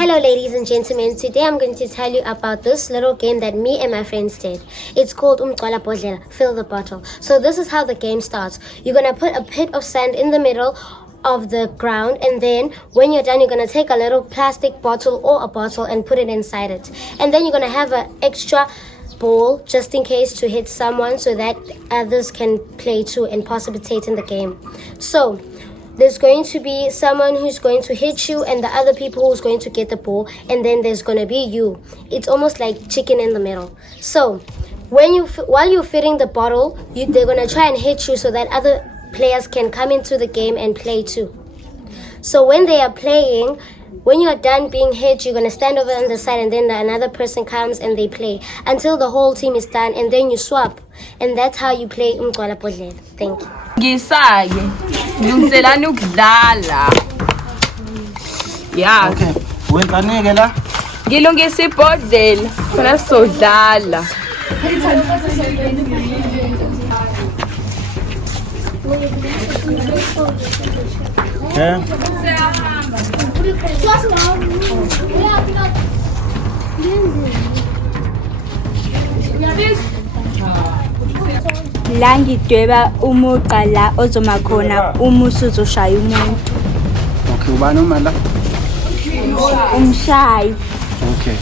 Hello ladies and gentlemen, today I'm going to tell you about this little game that me and my friends did. It's called Umgcwala Bodlela, fill the bottle. So this is how the game starts. You're going to put a pit of sand in the middle of the ground, and then when you're done, you're going to take a little plastic bottle or a bottle and put it inside it. And then you're going to have an extra ball just in case to hit someone so that others can play too and participate in the game. So there's going to be someone who's going to hit you and the other people who's going to get the ball, and then there's going to be you. It's almost like chicken in the middle. So while you're filling the bottle, they're going to try and hit you so that other players can come into the game and play too. So when they are playing, when you're done being hit, you're going to stand over on the side, and then another person comes and they play until the whole team is done, and then you swap. And that's how you play Umgcwala Bodlela. Thank you. Ngisake ngilungiselana ukudlala. Yeah. Okay. Wenza la? Ngilungisa ibhodlela khona sizodlala. Okay. La ngidweba umugqa la ozoma khona uma usuzoshaya umuntu. Okay, ubani uma la? Umshayi. Okay.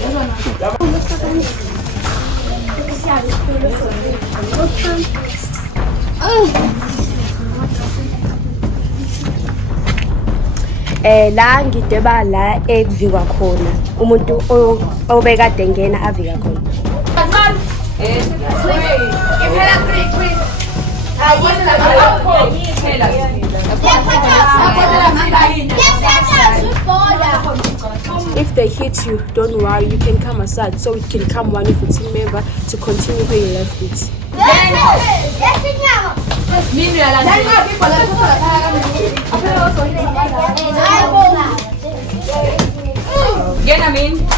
La ngidweba la ekuvikwa khona umuntu obekade ngena avika khona. If they hit you, don't worry, you can come aside so it can come one of your team member to continue where you left it. Get him in.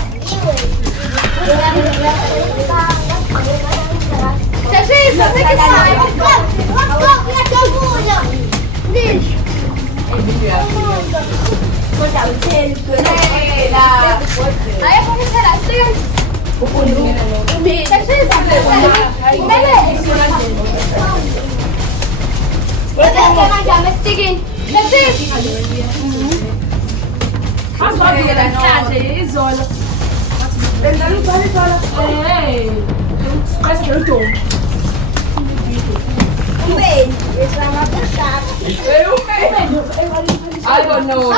I don't know.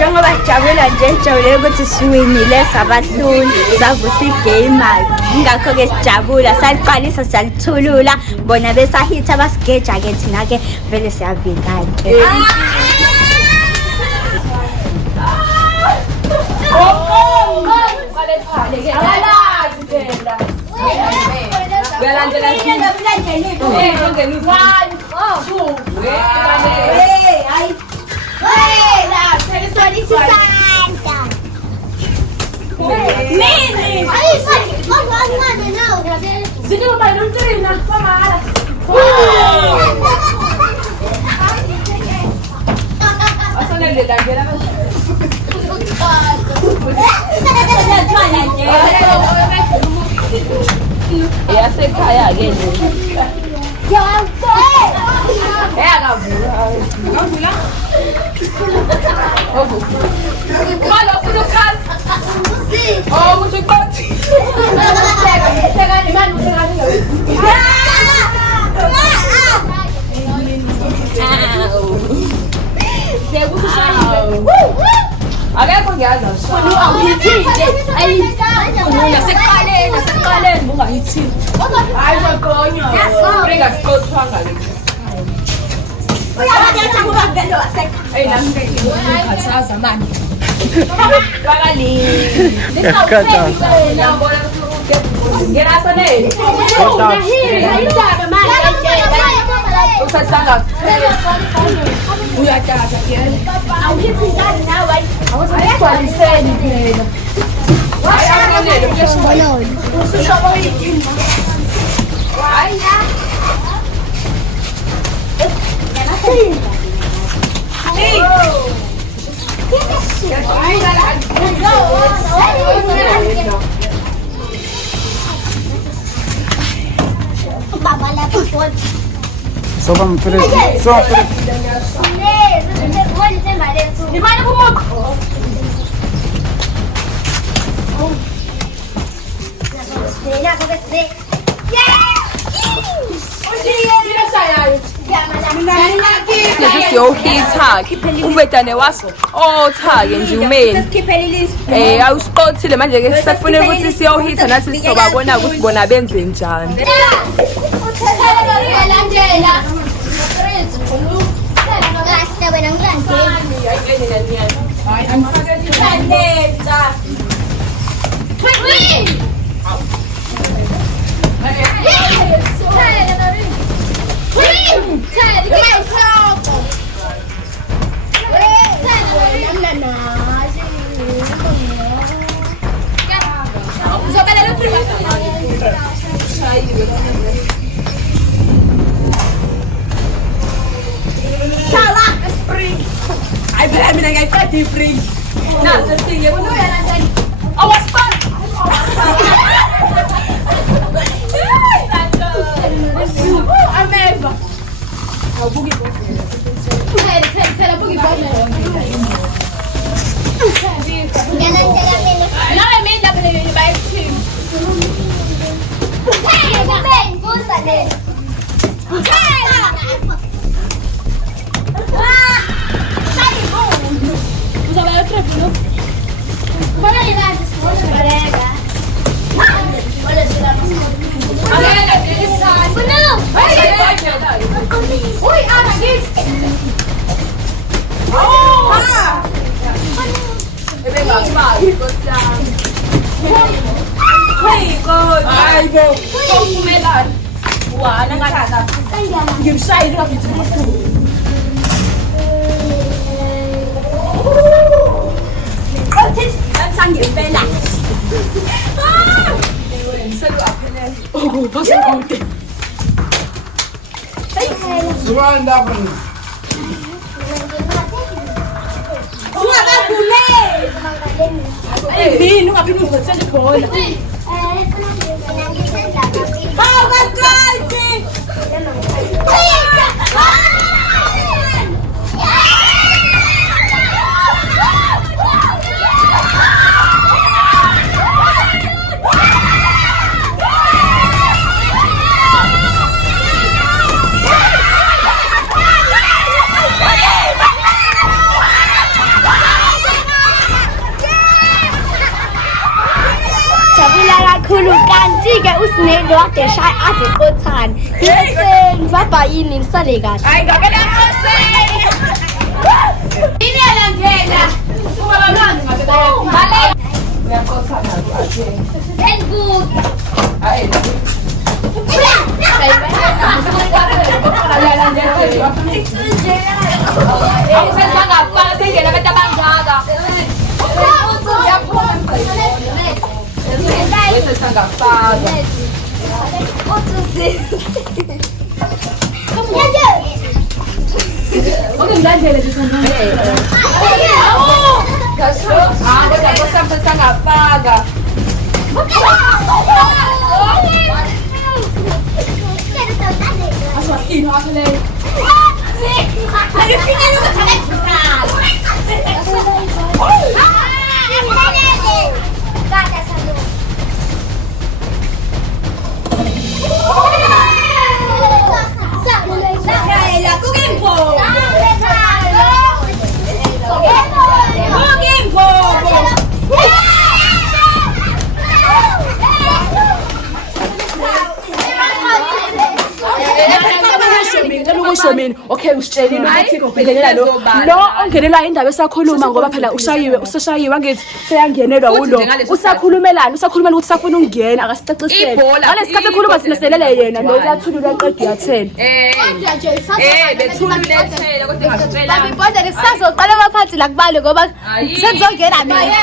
Njengoba jabula nje jabule ukuthi siwinile sabahluli savusa igame ingakho ke sijabula saliqalisa salithulula bona besahitha basigeja ke thina ke vele siyavingana. Abalazi phela. Yasekhaya ke nje. Ngavula. Malo ufuna ukukhala. Oh, ukuthi uqothi. Akekho ngiyazi Nasekuqaleni bungayithini. Hayi uzaqonya. Bringa siqothwanga le. Hey nami ngikhathaza manje. Bakali. Ngerasonele. Usasanga. Uyataza ke. Awuyiphindani nawe. Awuzigcwaliseni phela. Ayasonele uyashibona. Usishobo yini? Hayi. Soba mfereji. Soba mfereji. Lesi siyohitha-ke uvedane wasiqotha-ke nje umeni awusiqothile manje-ke sisafuneka ukuthi siyohitha nathi sizobabona ukuthi bona benze njani. Kanti-ke uSineli wade shaya aziqothane. Yeseni baba yini nisale kahle. Hayi ngakela Nkosi. Inela ngena. Suba bamanzi ngakela. Male. Uyaqothana nje. Very good. Hayi. Okay, usitshelile ukuthi ubhekelela lo ongenela indaba esakhuluma ngoba phela usashayiwe angithi seyangenelwa ulo usakhulumelana usakhulumela ukuthi safuna ukungena akasicacisele ngalesikhathi ekhuluma sineselele yena lo uyathulula eqedi yathela bethulule ethele kodwa ngasitshela ngibonda kusazoqala abaphathi la kubale ngoba senzongena mina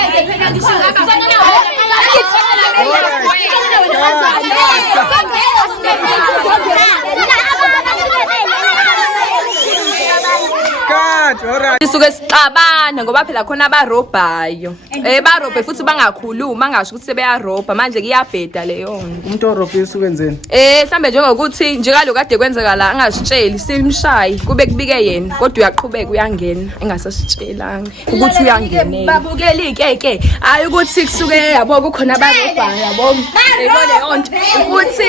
Isuke sixabana ngoba phela khona abarobhayo barobhe futhi bangakhuluma angasho ukuthi sebeyarobha manje kuyabheda leyo umuntu orobhe usukenzeni mhlambe njengokuthi njalo kade kwenzeka la angasitsheli simshayi kube kubike yena kodwa uyaqhubeka uyangena engasasitshelanga ukuthi uyangenela babukela ikeke hayi ukuthi kusuke yabo kukhona abarobhayo yabo ebone yonto ukuthi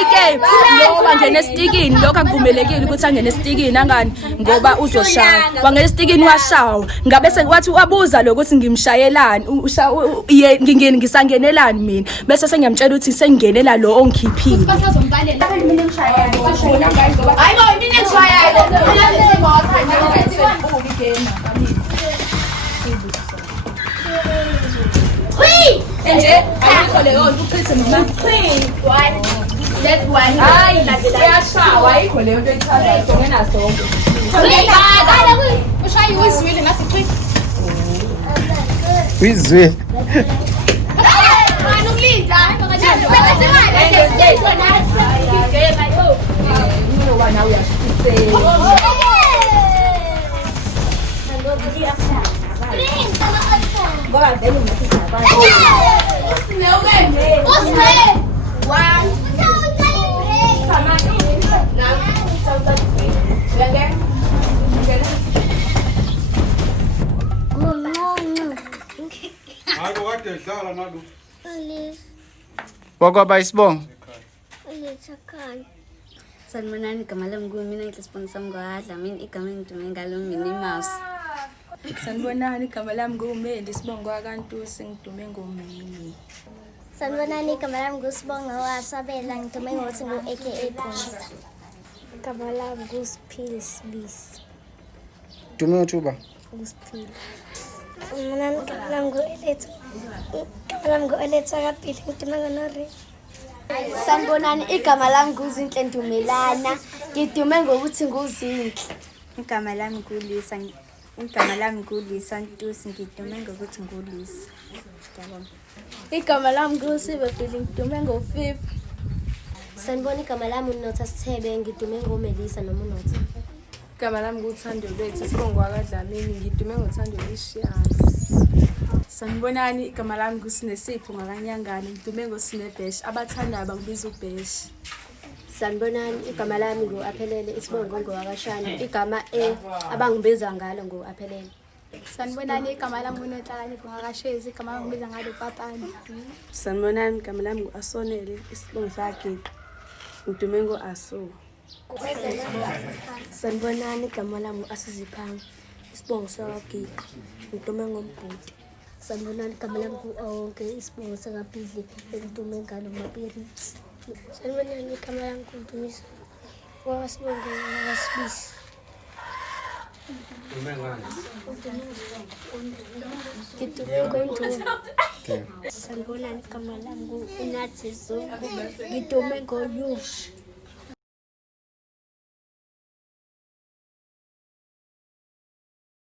ike ngoba nje nestikini lokho akuvumelekile ukuthi angene estikini angani ngoba uzoshaya wangena estikini washawa ngabe sekwathi wabuza lokuthi ngimshayelani ngisangenelani mina bese sengiyamtshela ukuthi sengingenela lo ongikhiphile basazombalela mina ngishayela hayi bo mina ngishayela nje ayikho leyo nto uqithe noma that's one hayi yashawa ayikho leyo nto ethatha songena sonke ushayi wizwile ngasichi wizwile ulinda Wakwaba isibongo Sanibonani igama lami mina ngisibongo sami ngwadla mina igama engitume ngalo Minnie Mouse Sanibonani igama lami nguMendi isibongo kwaNtusi ngitume ngoMini Sanibonani igama lami nguSibongo waSabela ngitume ngokuthi ngu-aka Ponza igama lami nguSiphile Sibisi dume uTuba nguSiphile Sanibonani igama lami ngu-Eletha kaPhili ngitume ngoNori Sanibonani igama lami nguZinhle Ndumelana ngitume ngokuthi nguZinhle igama lami nguLisa Ntusi ngitume ngokuthi nguLisa Ngiyabonga igama lami nguSibe Phili ngitume ngoFip Sanibona igama lami uNotha Sithebe ngitume ngoMelisa noma uNotha igama lami nguThando Lethu isibongo kwaDlamini ngitume ngoThando Licious Sanibonani igama lami nguSinesipho ngakanyangane ngitume ngoSinebesh abathandayo bangibiza uBesh Sanibonani igama lami nguAphelele isibongo ngowakashana igama abangibiza ngalo nguAphelele Sanibonani igama lami nguNenhlakanipho ngakashezi igama abangibiza ngalo Papani Sanibonani igama lami nguAsonele isibongo saGiqi ngitume ngoAso Sanibonani igama lami nguAsiziphanga isibongo saGiqi ngitume ngoMbhuti Sanibonani igama lami nguOnke isibongo sakaPhili ngitume ngalo Mapiri Sanibonani igama lami nguNdumiso wasibongo ngakaSibisi ngitume ngoNdlovu Sanibonani igama lami nguNathi Zungu ngitume ngoYushi